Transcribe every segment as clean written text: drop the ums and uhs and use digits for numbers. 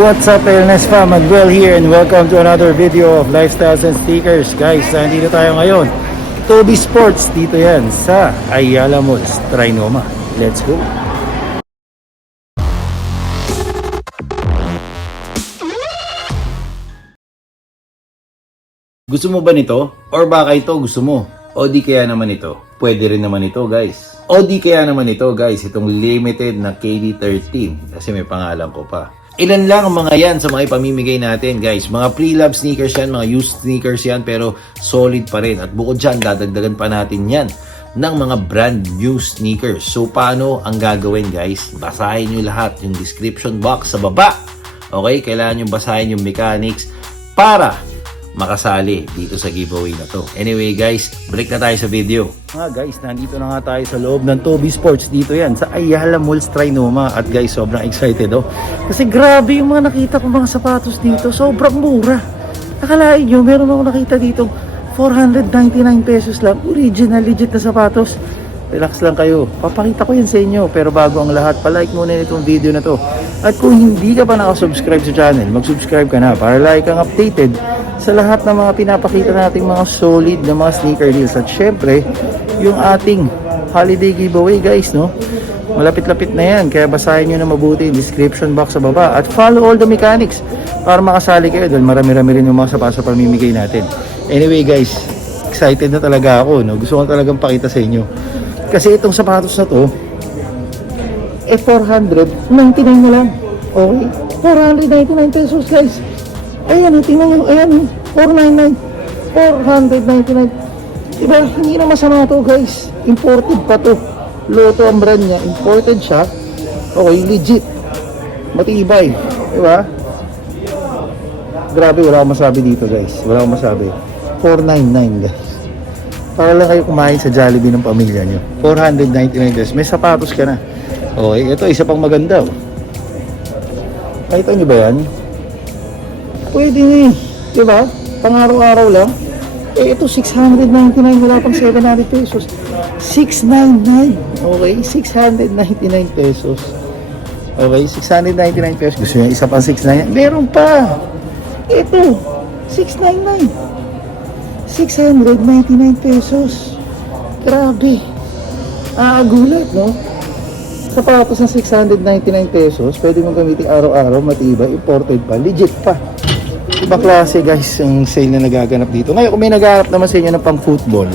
What's up, LNS fam? Manuel here and welcome to another video of Lifestyles and Stickers. Guys, nandito tayo ngayon. Toby Sports, dito yan sa Ayala Malls, Trinoma. Let's go! Gusto mo ba nito? Or baka ito gusto mo? O di kaya naman ito? Pwede rin naman ito, guys. O di kaya naman ito, guys, itong limited na KD13 kasi may pangalan ko pa. Ilan lang ang mga yan sa mga ipamimigay natin, guys. Mga pre-love sneakers yan, mga used sneakers yan, pero solid pa rin. At bukod dyan, dadagdagan pa natin yan ng mga brand new sneakers. So, paano ang gagawin, guys? Basahin nyo lahat yung description box sa baba. Okay? Kailangan nyo basahin yung mechanics para makasali dito sa giveaway na to. Anyway, guys, break na tayo sa video. Guys, nandito na nga tayo sa loob ng Toby Sports. Dito yan sa Ayala Malls, Trinoma. At guys, sobrang excited kasi grabe yung mga nakita kong mga sapatos dito. Sobrang mura. Nakalain nyo, meron ako nakita dito 499 pesos lang. Original, legit na sapatos. Relax lang kayo. Papakita ko yan sa inyo. Pero bago ang lahat, palike muna itong video na to. At kung hindi ka pa nakasubscribe sa channel, mag-subscribe ka na para like kang updated sa lahat ng mga pinapakita nating mga solid na mga sneaker deals. At syempre, yung ating holiday giveaway, guys, no? Malapit-lapit na yan. Kaya basahin nyo na mabuti yung description box sa baba. At follow all the mechanics para makasali kayo. Dahil marami-rami rin yung mga sapatos sa pamimigay natin. Anyway, guys, excited na talaga ako, no? Gusto ko talagang pakita sa inyo. Kasi itong sapatos na to, 499 na lang. Okay? 499 pesos, guys. Ayan, tingnan nyo. Ayan, 499. 499. Diba? Hindi na masama to, guys. Imported pa to. Lotto ang brand niya. Imported siya. Okay, legit. Matibay. Diba? Grabe, wala akong masabi dito, guys. Wala akong masabi. 499, guys. Para lang kayo kumain sa Jollibee ng pamilya nyo. 499 pesos. May sapatos ka na. Okay, ito isa pang maganda. Nakita nyo ba yan? Pwede na eh. Diba? Pang araw-araw lang. Ito 699. Wala pang 700 pesos. 699. Okay, 699 pesos. Okay, 699 pesos. Gusto nyo isa pang 699? Meron pa. Ito, 699. 699 pesos. Grabe. Gulat, no? Sapatos ng 699 pesos. Pwede mong gamitin araw-araw, matibay, imported pa, legit pa. Iba klase, guys, yung sale na nagaganap dito. Ngayon, kung may nagaganap naman sa inyo ng pang football,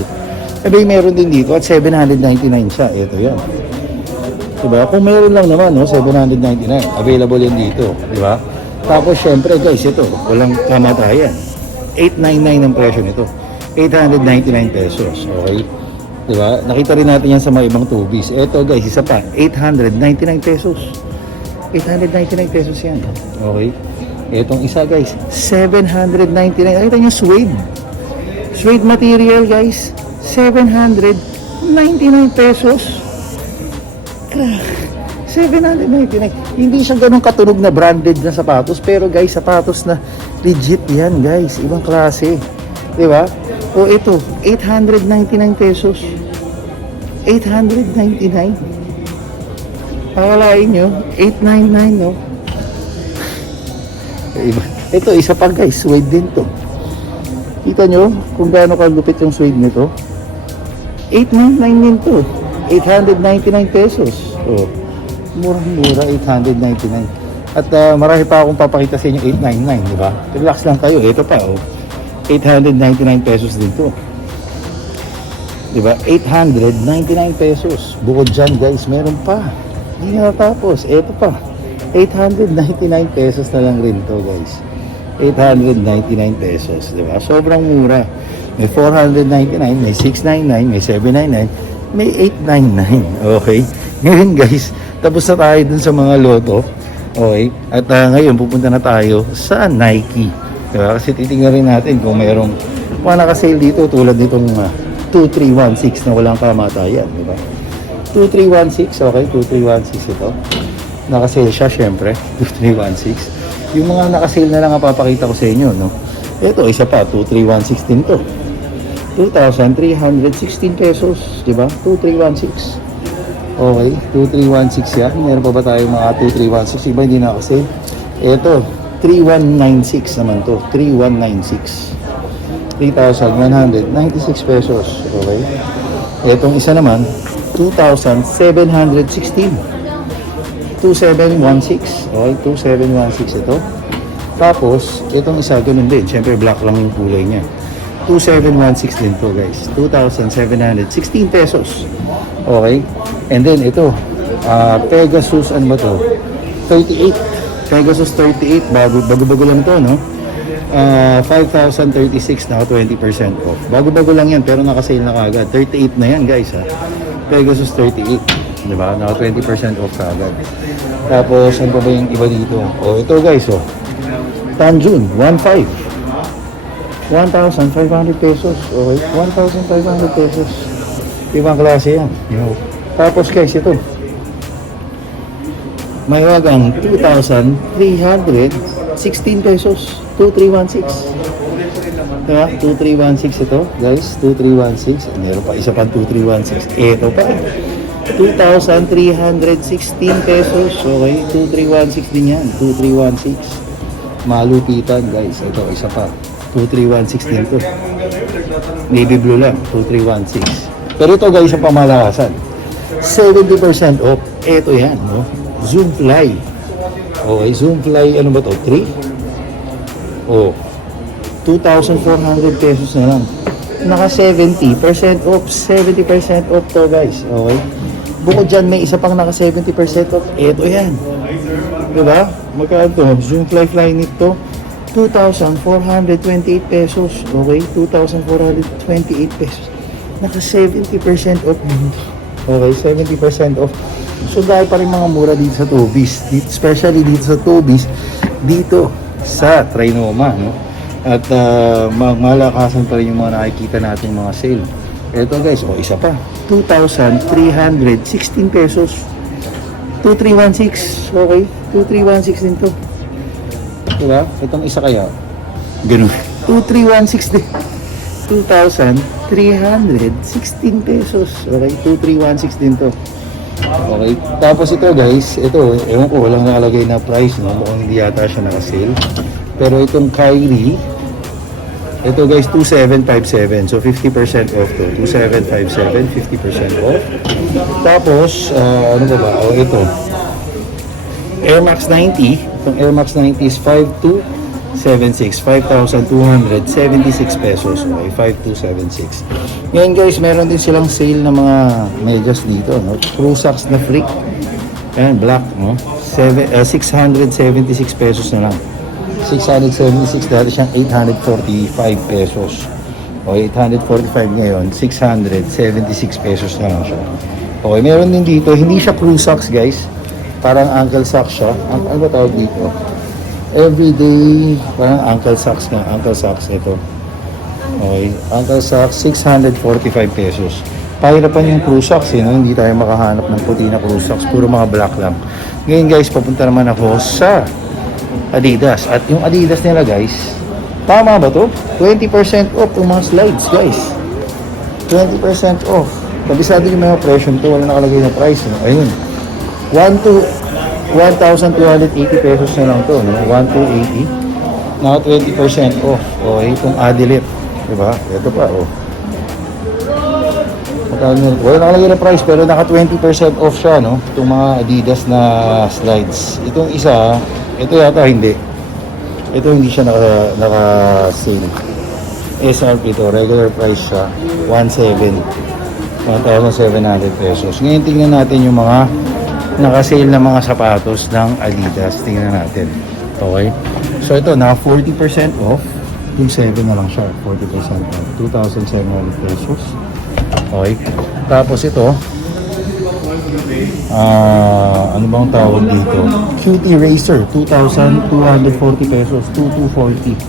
meron din dito at 799 siya. Ito yan. Diba? Kung meron lang naman, no, 799. Available yan dito. Diba? Tapos, syempre, guys, ito, walang kamatayan. 899 ang presyo nito. 899 pesos. Okay? Diba? Nakita rin natin yan sa mga ibang tubies. Ito, guys, isa pa. 899 pesos. 899 pesos yan. Okay? Itong isa, guys. 799. Nakita nyo, suede. Suede material, guys. 799 pesos. 799. Hindi siya ganun katunog na branded na sapatos. Pero, guys, sapatos na legit yan, guys. Ibang klase. Diba? O ito, 899 pesos. 899. Pakalain nyo, 899, no? Ito, isa pa, guys. Suede din to. Kita nyo kung gaano kalupit yung suede nito? 899 din to. 899 pesos. O, murang-mura, 899. At marami pa akong papakita sa inyo, 899, di ba? Relax lang kayo. Ito pa, oh. 899 pesos dito. Diba? 899 pesos. Bukod dyan, guys, meron pa. Hindi natapos. Ito pa. 899 pesos na lang rin to, guys. 899 pesos. Diba? Sobrang mura. May 499, may 699, may 799, may 899. Okay? Ngayon, guys, tapos na tayo dun sa mga loto. Okay? At ngayon, pupunta na tayo sa Nike. Diba? Kasi titingnan rin natin kung mayroong mga nakasale dito tulad nitong 2316 na walang kamatayan, diba? 2316, okay, 2316 ito. Nakasale siya, syempre, 2316. Yung mga nakasale na lang ang papakita ko sa inyo, no? Ito, isa pa, 2316 din to. 2,316 pesos, diba? 2316. Okay, 2316 yan. Meron pa ba tayo mga 2316? Iba hindi nakasale. Ito, 3196 naman to. 3196. 3,196 pesos. Okay. Itong isa naman, 2,716. 2716. Okay, 2716 ito. Tapos, itong isa, ganun din. Siyempre, black lang yung kulay niya. 2716 din to, guys. 2,716 pesos. Okay. And then, ito, Pegasus, ano ba to? 38. Pegasus 38. Bago-bago lang to, no? 5,036 na 20% off. Bago-bago lang yan, pero naka-sale na kagad. 38 na yan, guys, ha? Pegasus 38. Diba? Naka 20% off kagad. Tapos, ano pa ba yung iba dito? Oh, ito, guys, oh. Tanjun, 1,500 pesos. Okay, 1,500 pesos. Ibang klase yan. Tapos guys, ito. May wagang 2,316 pesos. 2,316. Diba? 2,316 ito, guys. 2,316. Meron pa isa pang 2,316. Ito pa. 2,316 pesos. Okay, 2,316 din yan. 2,316. Malupitan, guys. Ito, isa pa. 2,316 din to. Navy blue lang. 2,316. Pero ito, guys, ang pamalakasan. 70% off. Ito yan, no? Zoom Fly. Okay, Zoom Fly, ano ba to? 3? Oh. 2,400 pesos na lang. Naka 70% off. 70% off to, guys. Okay? Bukod dyan, may isa pang naka 70% off. Ito yan. Diba? Magkano to? Zoom Fly Flyknit to. 2,428 pesos. Okay? 2,428 pesos. Naka 70% off. Okay? 70% off. So dahil pa rin mga mura dito sa Tobis. Especially dito sa Tobis. Dito sa Trinoma. No? At malakasan pa rin yung mga nakikita natin mga sale. Ito guys, isa pa. 2,316 pesos. 2,316. Okay? 2,316 din to. Diba? Itong isa kaya. Ganun. 2,316 din. 2,316 pesos. Okay? 2,316 din to. Okay? Tapos ito guys, ito, ewan ko, walang nakalagay na price, no? Mukhang hindi yata siya naka-sale. Pero itong Kyrie, ito guys, 2,757. So 50% off to. 2,757, 50% off. Tapos, ano ba? Ito. Air Max 90. Itong Air Max 90 is 5,276. 5,276 pesos. Okay, 5,276. Ngayon guys, meron din silang sale na mga medyas dito, no? True Socks na freak. Ayan, black, no? 676 pesos na lang. 676, dati siyang 845 pesos. O 845 ngayon, 676 pesos na lang siya. Okay, meron din dito, hindi siya crew socks guys. Parang ankle socks siya. Ano ba tawag dito? Everyday, parang ankle socks nga. Ankle socks, ito. Okay, ankle socks, 645 pesos. Pahirapan yung crew socks, no? Hindi tayo makahanap ng puti na crew socks. Puro mga black lang. Ngayon guys, papunta naman ako sa Adidas. At yung Adidas nila guys, tama ba to? 20% off yung mga slides guys. 20% off. Kabisado yung mga presyo nito, wala nakalagay na price, no? Ayun. 1,280 pesos na lang to, no? 1,280. Naka 20% off. Okay, itong Adilet. Diba? Ito pa, oh. Wala nakalagay na price, pero naka 20% off siya, no? Itong mga Adidas na slides. Itong isa, ito yata hindi. Ito hindi siya naka-sale. SRP to, regular price siya, 1,700 pesos. Ngayon tingnan natin yung mga naka-sale na mga sapatos ng Adidas. Tingnan natin. Okay? So ito, naka 40% off. Yung 7 na lang siya, 40% off. 2,700 pesos. Okay? Tapos ito, ano bang tawag dito? Cutie Racer, 2,240 pesos. 2,240.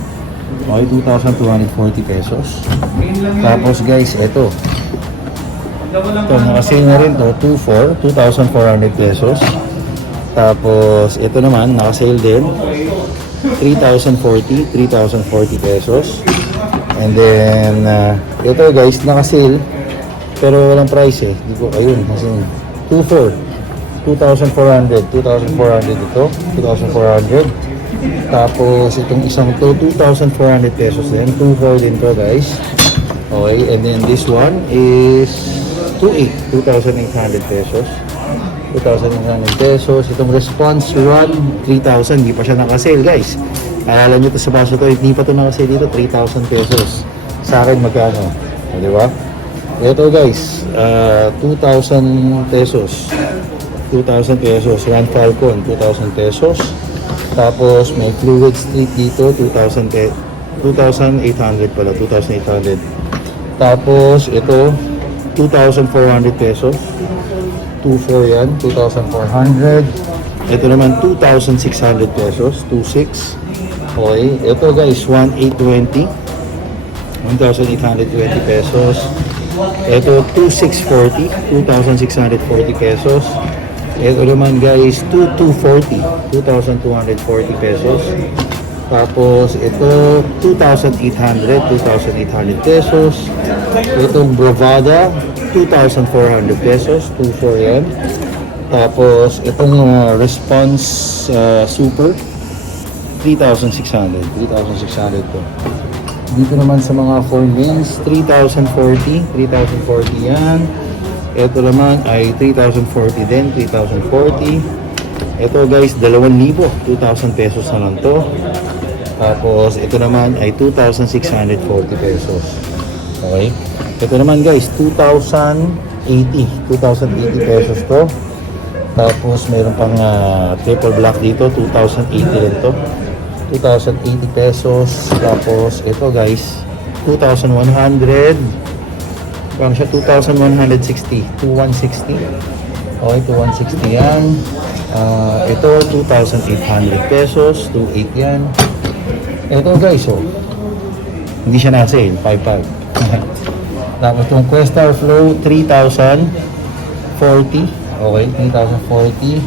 Okay, 2,240 pesos. Tapos guys, ito. Ito, nakasale na rin to, 2,400 pesos. Tapos, ito naman, nakasale din. 3,040 pesos. And then, ito guys, nakasale. Pero walang price eh. Hindi ko, ayun, kasi 2,400 ito. 2,400. Tapos itong isang to, 2,400 pesos din. 2.4 din to guys. Okay, and then this one is 2,800 pesos. 2,800 pesos. Itong response 3,000. Hindi pa siya nakasale guys. Alam nyo to sa baso to, hindi pa to nakasale dito, 3,000 pesos. Sa akin magkano? O, di ba? Ito guys, 2,000 pesos. 2,000 pesos. Rand Falcon, 2,000 pesos. Tapos may Fluid Street dito, 2,800 pala, 2,800. Tapos ito, 2,400 pesos. 2,400 yan, 2,400. Ito naman 2,600 pesos, 2,600. Okay, ito guys, 1,820. 1,820 pesos. Ito 2,640, 2,640 pesos. Ito naman guys, 2,240, 2,240 pesos. Tapos ito 2,800, 2,800 pesos. Itong Bravada, 2,400 pesos, 2,400 yan. Tapos itong Response Super, 3,600, 3,600 to. Dito naman sa mga 4 lanes, 3,040, 3,040 yan. Ito naman ay 3,040 din, 3,040. Ito guys, 2,000, 2,000 pesos na lang to. Tapos ito naman ay 2,640 pesos. Okay? Ito naman guys, 2,080, 2,080 pesos to. Tapos mayroon pang triple black dito, 2,080 rin to. 2,080 pesos. Tapos ito guys, 2,100. Parang siya 2,160, 2,160. Okay, 2,160 yan. Ito 2,800 pesos, 2,800 yan. Ito guys, oh, hindi siya na-sale, 5,500. Tapos itong Questar Flow, 3,040. Okay, 3,040.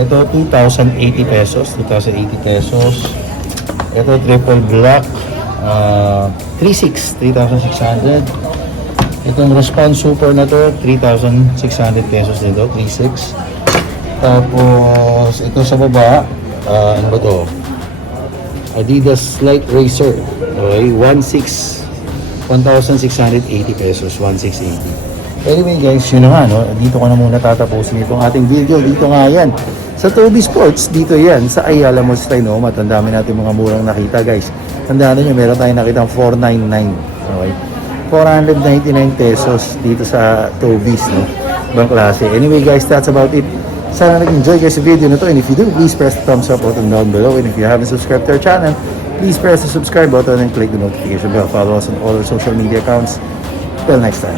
Ito 2,080 pesos, 2,080 pesos. Ito triple black, 3,600. Itong Response Super na to, 3,600 pesos dito, 3,600. Tapos ito sa baba, ano ba to? Adidas Light Racer. Okay, 1,680 pesos, 1,680. Anyway guys, yun na nga, no? Dito ko na muna tatapusin itong ating video. Dito nga yan. Sa Toby Sports, dito yan. Sa Ayala Malls tayo, no? Matandami natin mga murang nakita guys. Tandaan nyo, meron tayong nakitang 499. Okay? 499 pesos dito sa Toby's, no? Ibang klase. Anyway guys, that's about it. Sana nag-enjoy guys sa video na to. And if you do, please press the thumbs up button down below. And if you haven't subscribed to our channel, please press the subscribe button and click the notification bell. Follow us on all our social media accounts. Till next time.